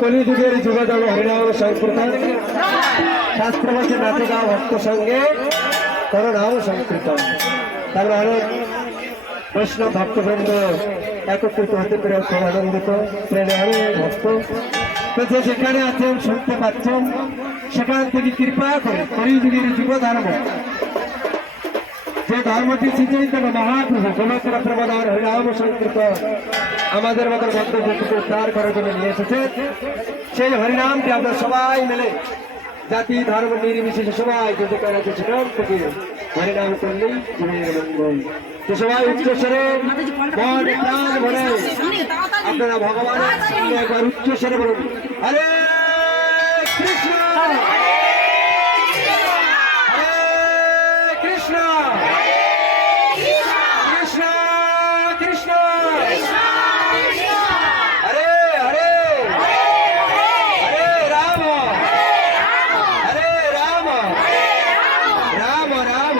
কলিযুগের যুগধর্ম হরিনাম সংকীর্তন শাস্ত্রবাসী নাচিকা ভক্ত সঙ্গে কোন নাম সংকীর্তন তারপরে অনেক বৈষ্ণব ভক্তবৃন্দ একত্রিত হতে পেরে খুব আনন্দিত প্রেমে অনেক ভক্ত তো যে যেখানে আছেন শুনতে পাচ্ছেন সেখান থেকে কৃপা করে কলিযুগের যুগধর্ম যে ধর্মটি চিন্তিত মহাপ্রভু গোলকের প্রবদান হরিনাম সংকীর্তন আমাদের মতো ভক্তকে উদ্ধার করার জন্য নিয়ে এসেছে সেই হরিনামটি আমরা সবাই মিলে জাতি ধর্ম নির্বিশেষে সবাই যদি করা আছে সেখান থেকে হরিনাম করলেই জীবনের মঙ্গল তো সবাই উচ্চস্বরে মন প্রাণ ভরে আপনারা ভগবানের সামনে একবার উচ্চস্বরে বলুন হরে কৃষ্ণ কৃষ্ণ কৃষ্ণ কৃষ্ণ হরে হরে হরে রাম হরে রাম রাম রাম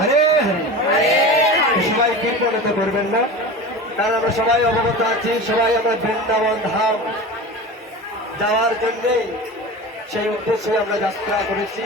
হরে হরে সবাই কীর্তনতা করবেন না কারণ আমরা সবাই অবগত আছি সবাই আমরা বৃন্দাবন ধাম যাওয়ার জন্যেই সেই উদ্দেশ্যে আমরা যাত্রা করেছি।